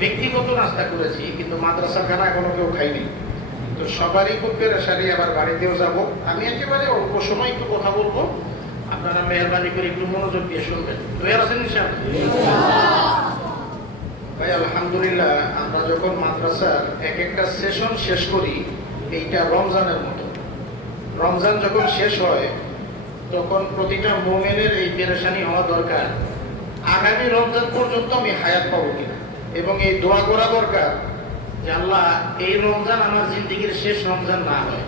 ব্যক্তিগত নাস্তা করেছি, কিন্তু মাদ্রাসার খানা এখনো কেউ খাইনি। তো সবারই খুব পেরেশানি, আবার বাড়িতেও যাব। আমি একেবারে অল্প সময় একটু কথা বলবো, আপনারা মেহরবানি করে একটু মনোযোগ দিয়ে শুনবেন। তৈরি আছেন ইনশাআল্লাহ? ভাই আলহামদুলিল্লাহ, আমরা যখন মাদ্রাসার এক একটা সেশন শেষ করি, এইটা রমজানের মতো। রমজান যখন শেষ হয় তখন প্রতিটা মুমিনের এই পেরেশানি হওয়া দরকার, আগামী রমজান পর্যন্ত আমি হায়াত পাবো কিনা, এবং এই দোয়া করা দরকার যে আল্লাহ এই রমজান আমার জিন্দেগির শেষ রমজান না হয়।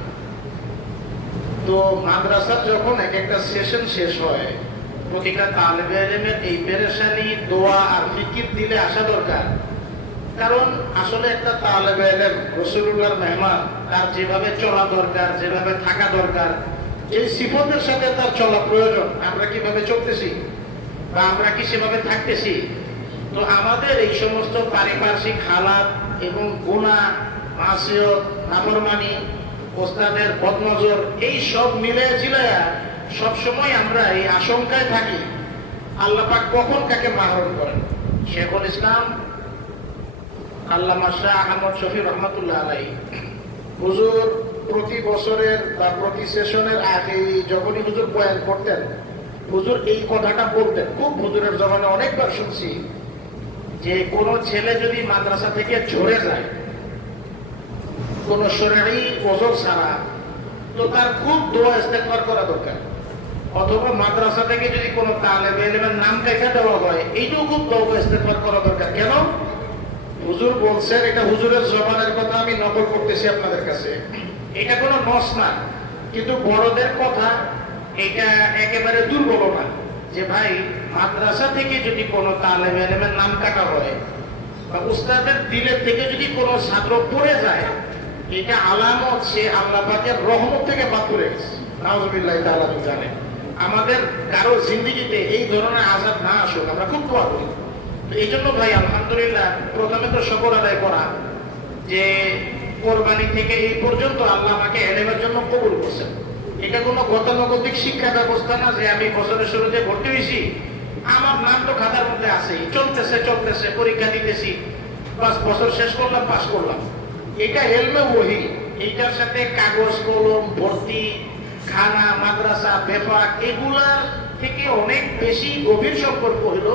তো মাদ্রাসার যখন এক একটা সেশন শেষ হয়, প্রতিটা তালেবে ইলমের এই পেরেশানি দোয়া আর ফিকির দিলে আসা দরকার। কারণ আসলে একটা তালেবে ইলম রাসূলুল্লাহর মেহমান, তার যেভাবে চলা দরকার, যেভাবে থাকা দরকার, এই সিফতের সাথে তার চলা প্রয়োজন। আমরা কিভাবে চলতেছি বা আমরা কি সেভাবে থাকতেছি? তো আমাদের এই সমস্ত পারিপার্শ্বিক হালাত এবং গুনাহ, মাসিয়ত, নাফরমানি, ওস্তাদের বদনজর, এই সব মিলে ঝিলায়া সবসময় আমরা এই আশঙ্কায় থাকি আল্লাহ পাক কখন কাকে মাহরুম করেন। শেখুল ইসলাম আল্লামা শাহ আহমদ শফি রহমাতুল্লাহ আলাইহি হুজুর প্রতি বছরের বা প্রতি সেশনের আগে যখনই হুজুর বয়ান করতেন, হুজুর এই কথাটা বলতেন। খুব হুজুরের জমানে অনেকবার শুনছি যে কোনো ছেলে যদি মাদ্রাসা থেকে ঝরে যায় কোন শরঈ ওযর ছাড়া, তো তার খুব দোয়া ইস্তেগফার করা দরকার। অথবা মাদ্রাসা থেকে যদি কোনো তালেবে ইলমের নাম লেখা দেওয়া হয়, এইটাও খুব দোয়া ইস্তেগফার করা দরকার। কেন? হুজুর বলছেন, এটা হুজুরের জবানের কথা আমি নকল করতেছি আপনাদের কাছে, এটা কোনো নস না, কিন্তু বড়দের কথা এটা একেবারে দুর্বল না। যে ভাই মাদ্রাসা থেকে যদি কোনো তালেবে ইলমের নাম কাটা হয় বা উস্তাদের দিলের থেকে যদি কোনো ছাত্র পড়ে যায়, এটা আলামত সে আল্লাহ পাকের রহমত থেকে বাদ পড়ে গেছে। নাউজুবিল্লাহ তাআলা জানেন। আমাদের কারো জিন্দেগিতে এই ধরনের আযাব না আসুক, আমরা খুব দোয়া করি। এই জন্য ভাই আলহামদুলিল্লাহ, প্রথমে তো শুকর আদায় করা যে কোরবানি থেকে এই পর্যন্ত আল্লাহ আমাকে ইলমের জন্য কবুল করছেন। এটা কোনো গতানুগতিক শিক্ষা ব্যবস্থা না যে আমি বছরের শুরুতে ভর্তি হয়েছি, আমার নাম তো খাতার মধ্যে আছেই, চলতেছে পরীক্ষা দিতেছি, বাস বছর শেষ করলাম, পাস করলাম। এটা ইলমে ওহী। এইটার সাথে কাগজ কলম, ভর্তি, খানা, মাদ্রাসা, বেফাক, এগুলার থেকে অনেক বেশি গভীর সম্পর্ক হলো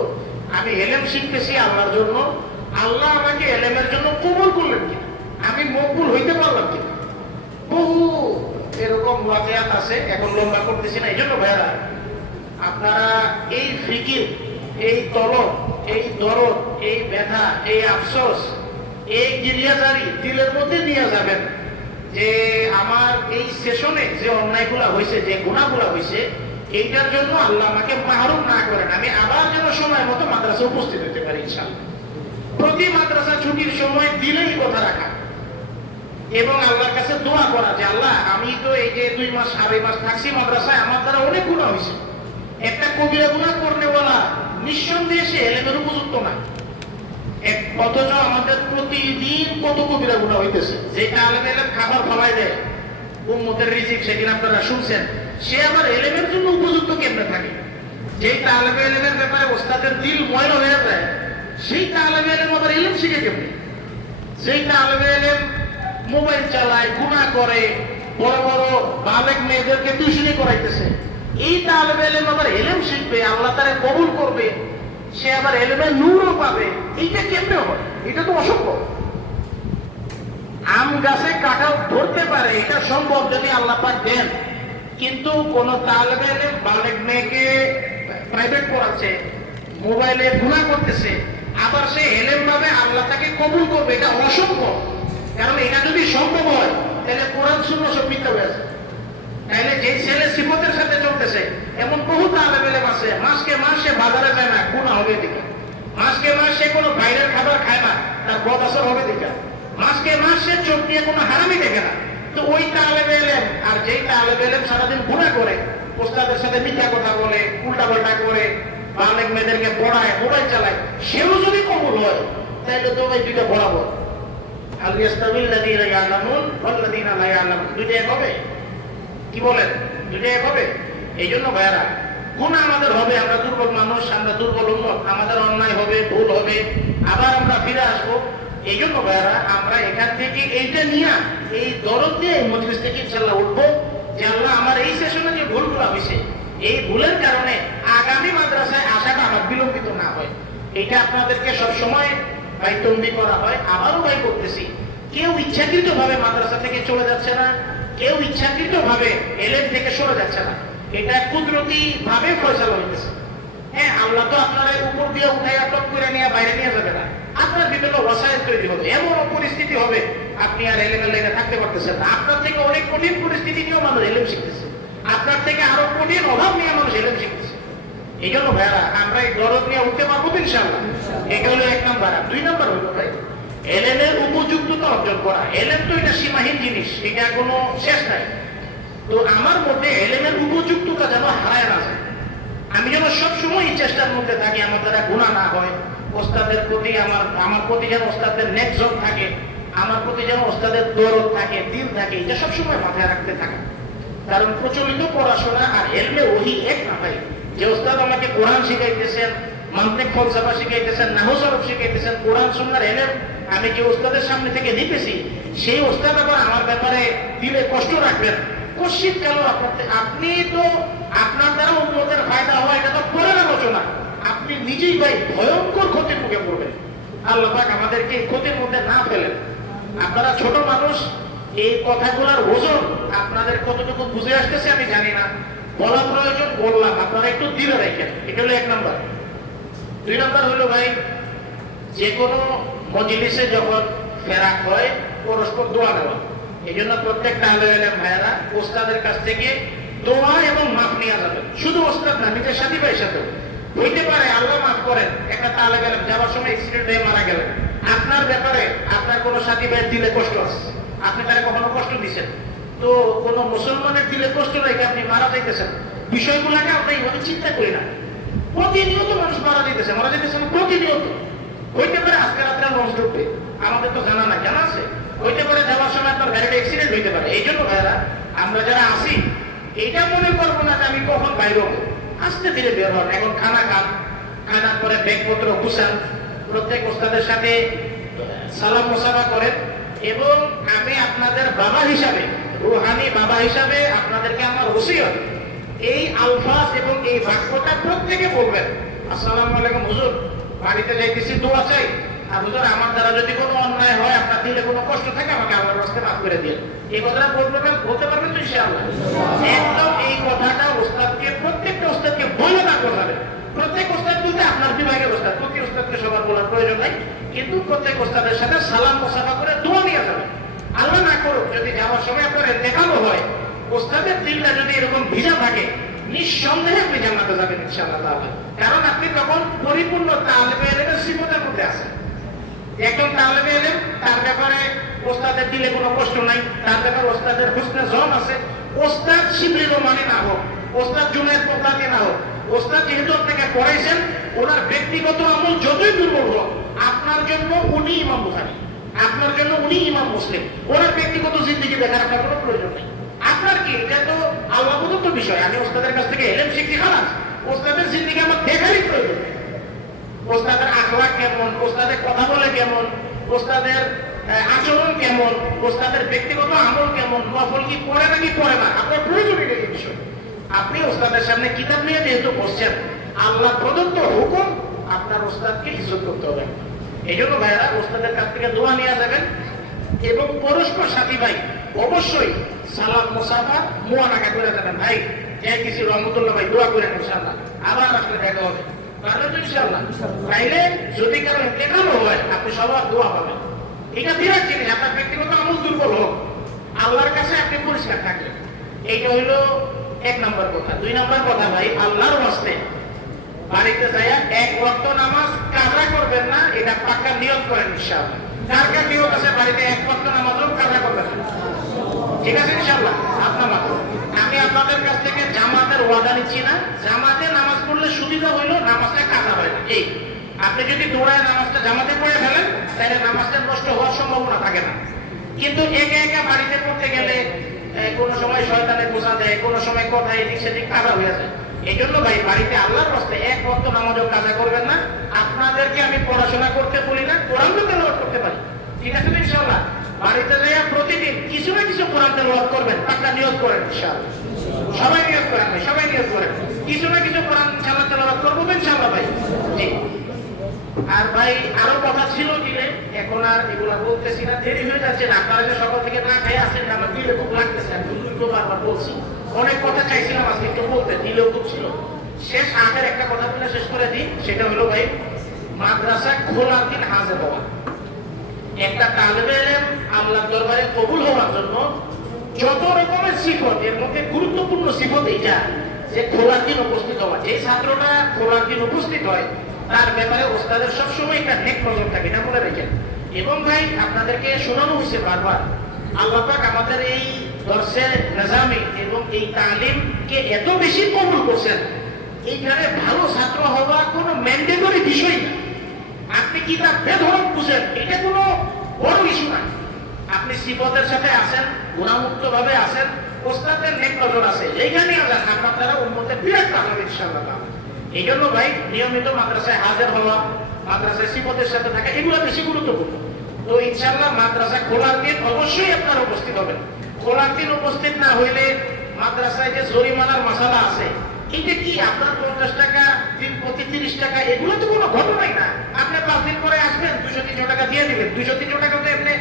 আমি ইলম শিখতেছি আল্লাহর জন্য, আল্লাহ আমাকে ইলমের জন্য কবুল করলেন কিনা, আমি মকবুল হইতে পারলাম কিনা। বহু এরকম ওয়াকিয়াত আছে, এখন লম্বা করতেছি না। এই জন্য ভাইরা, আপনারা এই ফিকির, এই তলব, এই দরদ, এই ব্যথা, এই আফসোস, এই গিরিয়াজারি দিলের মধ্যে নিয়ে যাবেন যে আমার এই সেশনে যে অন্যায়গুলা হয়েছে, যে গুনাহগুলা হয়েছে, এইটার জন্য আল্লাহ আমাকে মাহরুম না করেন, আমি আবার যেন সময় মতো মাদ্রাসা উপস্থিত হতে পারি ইনশাআল্লাহ। প্রতি মাদ্রাসা ছুটির সময় দিলেই কথা রাখা এবং আল্লাহর কাছে দোয়া করা যে আল্লাহ, আমি তো এই যে 2 মাস 2.5 মাস থাকছি মাদ্রাসায়, আমার দ্বারা অনেক গুনাহ হয়েছে। একটা কবিরা গুনাহ করনেওয়ালা নিঃসন্দেহে সে ইলমের উপযুক্ত না। অথচ আমাদের প্রতিদিন কত কবিরা গুনাহ হইতেছে। যে আলেম ইলম খাবার খাওয়াই দেয়, উম্মতের রিজিক, সেদিন আপনারা শুনছেন, সে আবার ইলমের জন্য উপযুক্ত কেমনে থাকে? যেই তালেবে ইলমের ব্যাপারে ওস্তাদের দিল ময়লা হয়ে যায়, সেই তালেবে ইলম আবার ইলম শিখে কেমনে? যেই তালেবে ইলম মোবাইল চালায়, গুনাহ করে, বড় বড় বালেগ মেয়েদেরকে টিউশনি করাইতেছে, এই তালেবে ইলম আবার ইলম শিখবে, আল্লাহ তারে কবুল করবে, সে আবার ইলমের নূরও পাবে। এইটা কেমনে হয়? এটা তো অসম্ভব। আম গাছে কাঁঠাল ধরতে পারে, এটা সম্ভব যদি আল্লাহ পাক দেন। কিন্তু কোন তালেবে ইলম বালেগ মেয়েকে প্রাইভেট পড়াচ্ছে, মোবাইলে গুনাহ করতেছে, আবার সে ইলম পাবে, আল্লাহ তাকে কবুল করবে, এটা অসম্ভব। কারণ এটা যদি সম্ভব হয়, তাহলে কোরআন সুন্নাহ সব মিথ্যা হয়ে যাবে। তাইলে যে ছেলে সিফতের সাথে চলতেছে, এমন বহু তালেবে ইলম আছে, মাসকে মাস সে বাজারে যায় না, গুনাহ হবে দিকে। মাসকে মাস সে কোনো বাইরের খাবার খায় না, তার বদ আসর হবে দিকে। মাসকে মাস সে চোখ দিয়ে কোনো হারামি দেখে না। তো ওই তালেবে ইলম আর যেই তালেবে ইলম সারাদিন গুনাহ করে, ওস্তাদের সাথে মিথ্যা কথা বলে, উল্টা পাল্টা করে, বালেগ মেয়েদেরকে পড়ায়, মোবাইল চালায়, সেও যদি কবুল হয়, তাহলে তো ওই দুইটা বরাবর। আল ইয়াস্তাবিল্লাযীনা ইয়ালামুন ওয়াল্লাযীনা লা ইয়ালামুন, দুইটা এক হবে? কি বলেন? দুইটা এক হবে? এই জন্য ভাইরা, গুনাহ আমাদের হবে, আমরা দুর্বল মানুষ, আমরা দুর্বল উম্মত, আমাদের অন্যায় হবে, ভুল হবে, আবার আমরা ফিরে আসবো। এই জন্য ভাইরা আমরা এখান থেকে এইটা নিয়ে এই দরদ দিয়ে এই মজলিস থেকে ইনশাআল্লাহ উঠবো যে আল্লাহ আমার এই সেশনে যে ভুলগুলো হয়েছে এই ভুলের কারণে আগামী মাদ্রাসায় আসাটা আমার বিলম্বিত না হয়। এটা আপনাদেরকে সবসময় ভাই তন্বি করা হয়, আবারও ভাই করতেছি, কেউ ইচ্ছাকৃত ভাবে মাদ্রাসা থেকে চলে যাচ্ছে না, কেউ ইচ্ছাকৃত ভাবে এলেম থেকে সরে যাচ্ছে না, এটা কুদরতি ভাবে ফয়সালা হইতেছে। হ্যাঁ, আল্লাহ তো আপনার উপর দিয়ে উঠাই টপ করে নিয়ে বাইরে নিয়ে যাবে না, আপনার বিভিন্ন ওয়াসাইল তৈরি হবে, এমন পরিস্থিতি হবে আপনি আর এলেমের লাইনে থাকতে পারতেছেন না। আপনার থেকে অনেক কঠিন পরিস্থিতি নিয়েও মানুষ এলেম শিখতেছে, আপনার থেকে আরো কঠিন অভাব নিয়ে মানুষ এলেম শিখতেছে। এই জন্য ভাইরা আমরা এই দরদ নিয়ে উঠতে পারবো ইনশাআল্লাহ। এটা হলো 1 নাম্বার। 2 নাম্বার হলো ভাই এলেমের উপযুক্ততা অর্জন করা। এলেম তো এটা সীমাহীন জিনিস, এটা কোনো শেষ নাই। তো আমার মধ্যে এলেমের উপযুক্ততা যেন হারায় না যায়, আমি যেন সবসময় এই চেষ্টার মধ্যে থাকি আমার দ্বারা গুনাহ না হয়, ওস্তাদের প্রতি আমার প্রতি যেন ওস্তাদের নেকজন থাকে, আমার প্রতি যেন ওস্তাদের দরদ থাকে, দিল থাকে, এটা সবসময় মাথায় রাখতে থাকা। কারণ প্রচলিত পড়াশোনা আর এলমে ওহি এক না ভাই। যে ওস্তাদ আমাকে কোরআন শিখাইতেছেন, মান্তিক ফলসফা শিখাইতেছেন, নাহু সরফ শিখাইতেছেন, কোরআন সুন্নাহর এলেম আমি যে ওস্তাদের সামনে থেকে নিতেছি, সেই ওস্তাদ আবার আমার ব্যাপারে দিলে কষ্ট রাখবেন, কশিত কেন? আপনি তো আপনার দ্বারা উন্নতের ফায়দা হয় এটা তো পরের আলোচনা, আপনি নিজেই ভাই ভয়ঙ্কর ক্ষতির মুখে পড়বেন। আল্লাহ পাক আমাদেরকে এই ক্ষতির মধ্যে না ফেলেন। আপনারা ছোট মানুষ, এই কথাগুলোর ওজন আপনাদের কতটুকু বুঝে আসতেছে আমি জানি না, বলা প্রয়োজন বললাম, আপনারা একটু দিলে রাখেন। এটা হলো 1 নাম্বার। 2 নাম্বার হলো ভাই যে কোনো মজলিসে যখন ফেরাক হয় পরস্পর দোয়া দেওয়া। এই জন্য প্রত্যেকটা আলেম ভাইয়েরা ওস্তাদের কাছ থেকে দোয়া এবং মাফ নিয়ে যাবেন। শুধু ওস্তাদ না, নিজের সাথী ভাইয়ের সাথেও হইতে পারে আল্লাহ মাফ করেন একটা তালে গেলেন, যাওয়ার সময় অ্যাক্সিডেন্ট হয়ে মারা গেলেন, আপনার ব্যাপারে আপনার কোনো সাথী ভাইয়ের দিলে কষ্ট আছে, আপনি তারা কখনো কষ্ট দিচ্ছেন, তো কোনো মুসলমানের দিলে কষ্ট রেখে আপনি মারা যাইতেছেন, বিষয়গুলোকে আমরা এইভাবে চিন্তা করি না। প্রতিনিয়ত মানুষ মারা যাইতেছে প্রতিনিয়ত। হইতে পারে আজকে রাত্রে লঞ্চ ঢুকবে, আমাদের তো জানা না, জানা আছে, হইতে পারে যাওয়ার সময় আপনার গাড়িটা অ্যাক্সিডেন্ট হইতে পারে। এই জন্য ভাইরা আমরা যারা আসি এটা মনে করবো না যে আমি কখন বাইর হবো, আস্তে ধীরে বের হন। এখন খানা খান, খানার পরে ব্যাগপত্র গুছান, প্রত্যেক ওস্তাদের সাথে সালাম মোসাফা করেন, এবং আমি আপনাদের বাবা হিসাবে, রুহানি বাবা হিসাবে আপনাদেরকে আমার ওসিয়ত, এই আলফাজ এবং এই বাক্যটা প্রত্যেকে বলবেন, আসসালামু আলাইকুম হুজুর, বাড়িতে যাইতেছি, দোয়া চাই, আর হুজুর আমার দ্বারা যদি কোনো অন্যায় হয়, আপনার দিলে কোনো কষ্ট থাকে, আমাকে আল্লাহর রাস্তায় মাফ করে দিন। এই কথাটা বলতে পারবেন তো ইনশাআল্লাহ? একদম এই কথাটা ওস্তাদকে, প্রত্যেকটা ওস্তাদকে বলে না করবেন। প্রত্যেক ওস্তাদ বলতে আপনার বিভাগের ওস্তাদ, প্রতি ওস্তাদকে সবার বলার প্রয়োজন নাই, কিন্তু প্রত্যেক ওস্তাদের সাথে সালাম মোসাফা করে দোয়া নিয়ে যাবেন। আল্লাহ না করুক যদি যাওয়ার সময় আপনার দেখানো হয় ওস্তাদের দিলটা যদি এরকম ভিজা থাকে, নিঃসন্দেহে আপনি জান্নাতে যাবেন ইনশাআল্লাহ। কারণ আপনি তখন পরিপূর্ণ তালেবে ইলমের সিফতের মধ্যে আছেন। একজন তালেবে ইলম, তার ব্যাপারে ওস্তাদের দিলে কোনো কষ্ট নাই, তার ব্যাপারে ওস্তাদের হুসনে জন আছে। ওস্তাদ শিবলির মানে না হোক, ওস্তাদ জুনায়েদ পোকলাকে না হোক, ওস্তাদ যেহেতু আপনাকে পড়াইছেন, ওনার ব্যক্তিগত আমল যতই দুর্বল হোক, আপনার জন্য উনি ইমাম বুখারী, আপনার জন্য উনি ইমাম মুসলিম, ওনার ব্যক্তিগত জিন্দেগি দেখার আপনার কোনো প্রয়োজন নেই। আপনার কি, এটা তো আল্লাহ প্রদত্ত বিষয়। আমি ওস্তাদের কাছ থেকে এলেম শিখছি, খালাস, ওস্তাদের জিন্দেগি আমার দেখারই প্রয়োজন। ওস্তাদের আখলাক কেমন, ওস্তাদের কথা বলে কেমন, ওস্তাদের আচরণ কেমন, ওস্তাদের ব্যক্তিগত আমল কেমন, নফল কি পড়ে নাকি পড়ে না, আপনার প্রয়োজন এই বিষয়। আপনি ওস্তাদের সামনে কিতাব নিয়ে যেহেতু বসছেন, আল্লাহ প্রদত্ত হুকুম, আপনার ওস্তাদকে ইজ্জত করতে হবে। এই জন্য ভাইরা ওস্তাদের কাছ থেকে দোয়া নিয়ে যাবেন, এবং পরস্পর সাথী ভাই অবশ্যই সালাম মোসাফা মুয়ানাকা করে যাবেন। ভাই যাই কিছু রহমতুল্লাহ ভাই দোয়া করেন ইনশাআল্লাহ, আবার আসলে দেখা হবে ইনশাআল্লাহ। তাইলে যদি কারো ইন্তেকাল হয় আপনি সবার দোয়া পাবেন। এটা বিরাট জিনিস, আপনার ব্যক্তিগত আমল দুর্বল হোক, আল্লাহর কাছে আপনি পরিষ্কার থাকবেন। এইটা হইলো 1 নম্বর কথা। 2 নম্বর কথা ভাই, আল্লাহর ওয়াস্তে বাড়িতে যাইয়া 1 ওয়াক্ত নামাজ কাজা করবেন না, এটা পাক্কা নিয়ত করেন ইনশাআল্লাহ। কার কার নিয়ত আছে বাড়িতে 1 ওয়াক্ত নামাজও কাজা করবেন? ঠিক আছে ইনশাআল্লাহ, আপনার মাত্র। আমি আপনাদের কাছ থেকে জামাতের ওয়াদা নিচ্ছি না, জামাতে নামাজ পড়লে সুবিধা হইলো নামাজটা কাজা হয় না। এই আপনি যদি দৌড়ায় নামাজটা জামাতে পড়ে ফেলেন, তাহলে নামাজটা নষ্ট হওয়ার সম্ভাবনা থাকে না। কিন্তু একা একা বাড়িতে পড়তে গেলে কোনো সময় শয়তানে বোঝা দেয়, কোনো সময় কথা এদিক সেদিক কাজা হয়ে যায়। এই জন্য ভাই বাড়িতে আল্লাহর রাস্তায় 1 ওয়াক্ত নামাজও কাজা করবেন না। আপনাদেরকে আমি পড়াশোনা করতে বলি না, কোরআন তো তেলাওয়াত করতে পারি, ঠিক আছে তো ইনশাআল্লাহ? বাড়িতে যাইয়া প্রতিদিন কিছু না কিছু কোরআন তেলাওয়াত করবেন, আপনারা নিয়ত করেন ইনশাআল্লাহ। সবাই নিয়ত করেন ভাই, সবাই নিয়ত করেন, কিছু না কিছু কোরআন ইনশাআল্লাহ তেলাওয়াত করবো ইনশাআল্লাহ ভাই। জি। আর ভাই আরো কথা ছিল দিলে, এখন আর এগুলা বলতেছি না, দেরি হয়ে যাচ্ছে না। আপনারা যে সকাল থেকে না খাই আসেন, আমার দিলে খুব লাগতেছে, আমি দুটো বারবার বলছি, অনেক কথা চাইছিলাম আজকে একটু বলতে, দিলেও খুব ছিল। শেষ আগের একটা কথা বলে শেষ করে দিই, সেটা হলো ভাই মাদ্রাসা খোলার দিন হাজির হওয়া। একটা তালেবে ইলম আল্লাহর দরবারে কবুল হওয়ার জন্য যত রকমের সিফত, এর মধ্যে গুরুত্বপূর্ণ সিফত এইটা যে খোলার দিন উপস্থিত হওয়া। যে ছাত্রটা খোলার দিন উপস্থিত হয় তার ব্যাপারে ওস্তাদের সবসময় একটা নেক নজর থাকে, এটা মনে রাখেন। এবং ভাই আপনাদেরকে শোনানো হয়েছে বারবার, আল্লাহ পাক আমাদের এই দর্শে নিজামে এবং এই তালিমকে এত বেশি কবুল করছেন, এইখানে ভালো ছাত্র হওয়া কোনো ম্যান্ডেটরি বিষয় না। আপনি কি তার বেধরক বুঝেন, এটা কোনো বড় ইস্যু না। আপনি সিফতের সাথে আছেন, গুণামুক্ত ভাবে আছেন, ওস্তাদের নেক নজর আছে, এইখানে আছেন, আপনার দ্বারা উন্মতের বিরাট কাজ হবে ইনশাআল্লাহ। এই জন্য ভাই নিয়মিত মাদ্রাসায় হাজির হওয়া, মাদ্রাসায় সিফতের সাথে থাকা, এগুলো বেশি গুরুত্বপূর্ণ। তো ইনশাআল্লাহ মাদ্রাসা খোলার দিন অবশ্যই আপনারা উপস্থিত হবেন। খোলার দিন উপস্থিত না হইলে মাদ্রাসায় যে জরিমানার মশালা আছে, এইটা কি আপনার 50 টাকা, দিন প্রতি 30 টাকা, এগুলো তো কোনো ঘটনাই না। আপনি 5 দিন পরে আসবেন, 200-300 টাকা দিয়ে দিবেন, 200-300 টাকা তো এমনি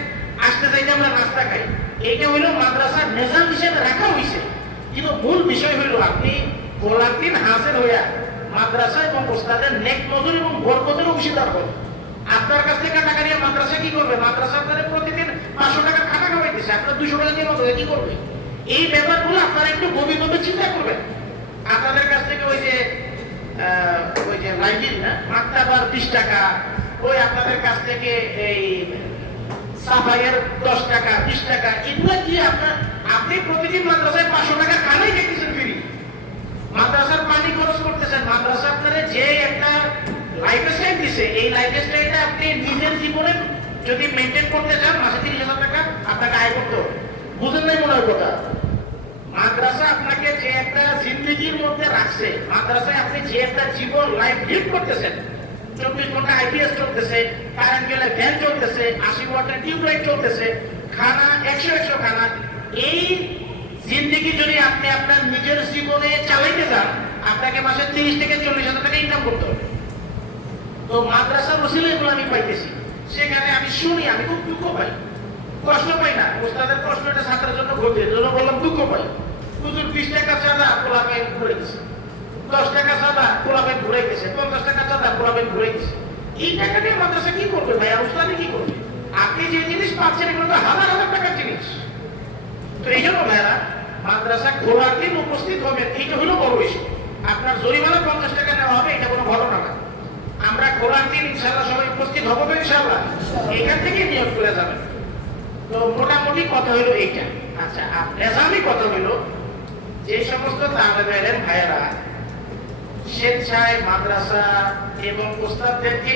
আসতে চাইতে আমরা নাস্তা খাই। এইটা হইলো মাদ্রাসার নিজাম হিসেবে রাখা হয়েছে। কিন্তু মূল বিষয় হইলো আপনি খোলার দিন হাজির হইয়া মাদ্রাসা এবং ওস্তাদের নেক নজর এবং বরকতের অংশীদার হবে। আপনার কাছ থেকে টাকা নিয়ে মাদ্রাসা কি করবে? মাদ্রাসা আপনাদের প্রতিদিন 500 টাকা খানা খাওয়াইতেছে, আপনার 200 টাকা দিয়ে মতো কি করবে? এই ব্যাপারগুলো আপনারা একটু গভীরভাবে চিন্তা করবেন। আপনাদের কাছ থেকে ওই যে লাইব্রেরি না মাক্তাবার 20 টাকা, ওই আপনাদের কাছ থেকে এই সাফাইয়ের 10 টাকা 20 টাকা, এগুলো কি আপনি প্রতিদিন মাদ্রাসায় 500 টাকা খানাই দেখতেছেন ফ্রি, মাদ্রাসার পানি খরচ করতেছেন, মাদ্রাসা আপনারা যে একটা লাইফস্টাইল দিছে, এই লাইফস্টাইলটা আপনি নিজের জীবনে যদি মেনটেন করতে চান, মাসে 30,000 টাকা আপনাকে আয় করতে হবে। বুঝেন নাই মনে হয় কথা? মাদ্রাসা আপনাকে যে একটা জিন্দগির মধ্যে রাখছে, মাদ্রাসায় আপনি যে একটা জীবন লাইফ লিড করতেছেন, 24 ঘন্টা আইপিএস চলতেছে, কারেন্ট গেলে ফ্যান চলতেছে, 80 ওয়াটের টিউবলাইট চলতেছে, খানা 100 খানা, এই জিন্দগি যদি আপনি আপনার নিজের জীবনে চালাইতে যান, আপনাকে মাসে 30 থেকে 40,000 টাকা ইনকাম করতে হবে। তো মাদ্রাসার ওসিলা এগুলো আমি পাইতেছি, সেখানে আমি শুনি, আমি খুব দুঃখ পাই, কষ্ট পাই না। ওস্তাদের কষ্টটা ছাত্রের জন্য ঘটে, জন্য বললাম দুঃখ পাই। হুজুর 20 টাকা চাঁদা পোলাপেন ঘুরে গেছে, 10 টাকা চাঁদা পোলাপেন ঘুরে গেছে, 50 টাকা চাঁদা পোলাপেন ঘুরে গেছে। এই টাকা দিয়ে মাদ্রাসা কি করবে ভাই? আর ওস্তাদে কি করবে? আপনি যে জিনিস পাচ্ছেন এগুলো তো হাজার হাজার টাকার জিনিস। তো এই জন্য ভাইরা মাদ্রাসা খোলার দিন উপস্থিত হবেন, এইটা হলো বড় ইস্যু। আপনার জরিমানা 50 টাকা নেওয়া হবে, এটা কোনো ঘটনা না। আমরা খোলার দিন ইনশাআল্লাহ সবাই উপস্থিত হবো তো ইনশাআল্লাহ, এখান থেকে নিয়োগ করে যাবেন। তো মোটামুটি কথা হইলো এইটা। আচ্ছা, নিজামি কথা হইলো যে সমস্ত তালেবে ইলম ভাইয়েরা স্বেচ্ছায় মাদ্রাসা এবং ওস্তাদদেরকে